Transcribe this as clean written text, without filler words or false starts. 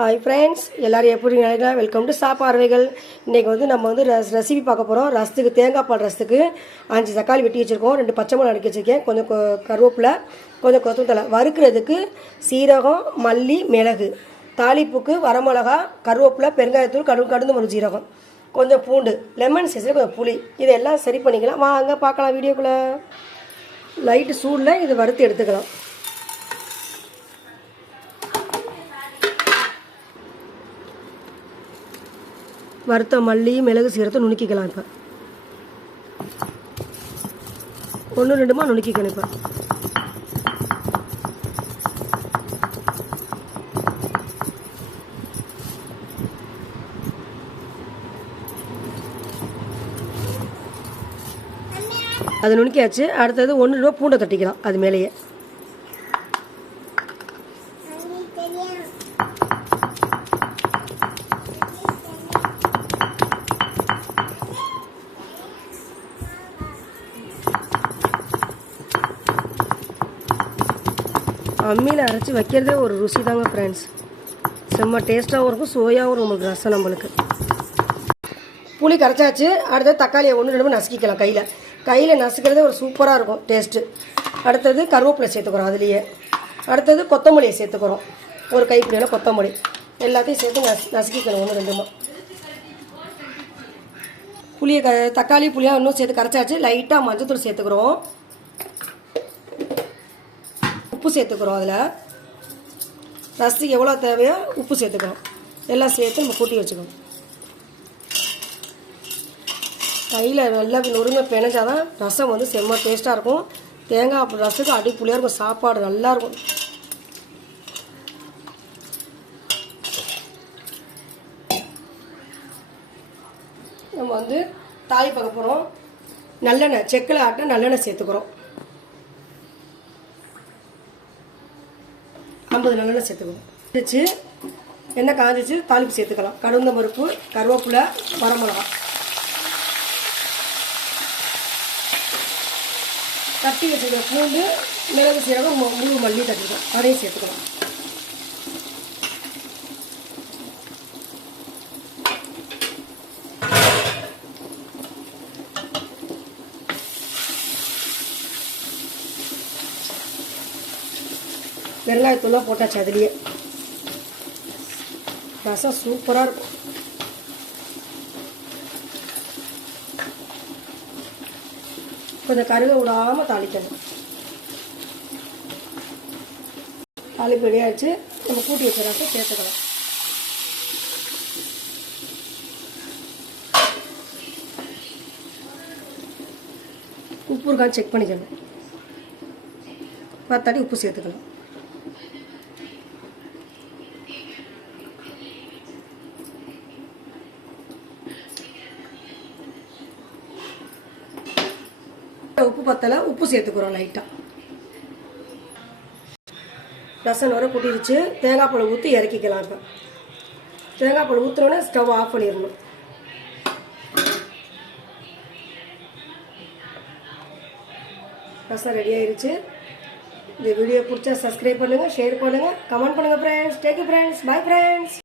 Hi friends, எல்லோரும் எப்படி நினைக்கலாம். வெல்கம் டு சாப்பாடுவைகள். இன்றைக்கி நம்ம ரெசிபி பார்க்க போகிறோம். ரசத்துக்கு தேங்காய் பால் ரசத்துக்கு 5 தக்காளி வெட்டி வச்சுருக்கோம், 2 பச்சை மிளகா நறுக்கி வச்சுருக்கேன், கொஞ்சம் கருவேப்பிலை, கொஞ்சம் கொத்தமல்லி. வறுக்கிறதுக்கு சீரகம், மல்லி, மிளகு, தாளிப்புக்கு வரமிளகா, கருவேப்பிலை, பெருங்காயத்தூள், கடுந்து மணி சீரகம், கொஞ்சம் பூண்டு, லெமன் சைஸில் கொஞ்சம் புளி, இதெல்லாம் சரி பண்ணிக்கலாம். வாங்க பார்க்கலாம் வீடியோக்குள்ளே. லைட்டு சூடில் இதை வறுத்து எடுத்துக்கலாம். வறுத்த மல்லி, மிளகு, சீரகத்தை நுணுக்கிக்கலாம். இப்போ 1-2 நுணுக்கிக்கணும். இப்போ அது நுணுக்கியாச்சு. அடுத்தது 1 பூண்டை தட்டிக்கலாம் அது மேலேயே. அம்மியில் அரைச்சி வைக்கிறதே ஒரு ருசி தாங்க ஃப்ரெண்ட்ஸ். செம்ம டேஸ்ட்டாகவும் இருக்கும், சுவையாகவும் இருக்கும் உங்களுக்கு ரசம். நம்மளுக்கு புளி கரைச்சாச்சு. அடுத்தது தக்காளியை 1-2 நசுக்கிக்கலாம். கையில் நசுக்கிறதே ஒரு சூப்பராக இருக்கும் டேஸ்ட்டு. அடுத்தது கருவேப்பிலை சேர்த்துக்கிறோம் அதுலேயே. அடுத்தது கொத்தமல்லியை சேர்த்துக்கிறோம், ஒரு கைப்பிடியான கொத்தமல்லி. எல்லாத்தையும் சேர்த்து நசுக்கிக்கணும் 1-2. புளியை தக்காளி புளியாக இன்னும் சேர்த்து கரைச்சாச்சு. லைட்டாக மஞ்சத்தூள் சேர்த்துக்கிறோம், உப்பு சேர்த்துக்கிறோம். அதில் ரசத்துக்கு எவ்வளோ தேவையோ உப்பு சேர்த்துக்கிறோம். எல்லாம் சேர்த்து நம்ம கூட்டி வச்சுக்கணும். கையில் நல்லா நொறுங்க பிணைஞ்சாதான் ரசம் செம்ம டேஸ்ட்டாக இருக்கும். தேங்காய் ரசத்துக்கு அடிப்புளியாக இருக்கும், சாப்பாடு நல்லாயிருக்கும். நம்ம தாலி பார்க்க போகிறோம். நல்லெண்ணெய், செக்கில் ஆட்ட நல்லெண்ணெய் சேர்த்துக்கிறோம். 50 நல்லெண்ணெய் சேர்த்துக்கணும். வச்சு எண்ணெய் காஞ்சிச்சு, தாளிப்பு சேர்த்துக்கலாம். கடுந்த பருப்பு, கருவேப்பிலை, வரமிளகா, தட்டி வச்சுக்கிற பூண்டு, மிளகு, சீரகம், முழு மல்லி தட்டிக்கலாம். அதையும் சேர்த்துக்கலாம். பெருங்காயத்தூள்லாம் போட்டாச்சு அதுலேயே. ரசம் சூப்பராக இருக்கும். கொஞ்சம் கருக விடாமல் தாளிக்கணும். தாளிப்பு ரெடியாகிடுச்சு. நம்ம கூட்டி வச்ச ரசம் சேர்த்துக்கலாம். உப்பு இருக்கான்னு செக் பண்ணிக்கணும். பார்த்தாடி உப்பு சேர்த்துக்கலாம். உப்பு பத்தலை, உப்பு சேர்த்துக்கிறோம் லைட்டாக. ரசம் வர கூட்டிடுச்சு. தேங்காய் பால் ஊற்றி இறக்கிக்கலாம். இப்போ தேங்காய் பால் ஊற்றுனோடனே ஸ்டவ் ஆஃப் பண்ணிடணும். ரசம் ரெடி ஆயிடுச்சு. இந்த வீடியோ பிடிச்சா சப்ஸ்கிரைப் பண்ணுங்கள், ஷேர் பண்ணுங்கள், கமெண்ட் பண்ணுங்கள் friends. Take you friends. Bye friends.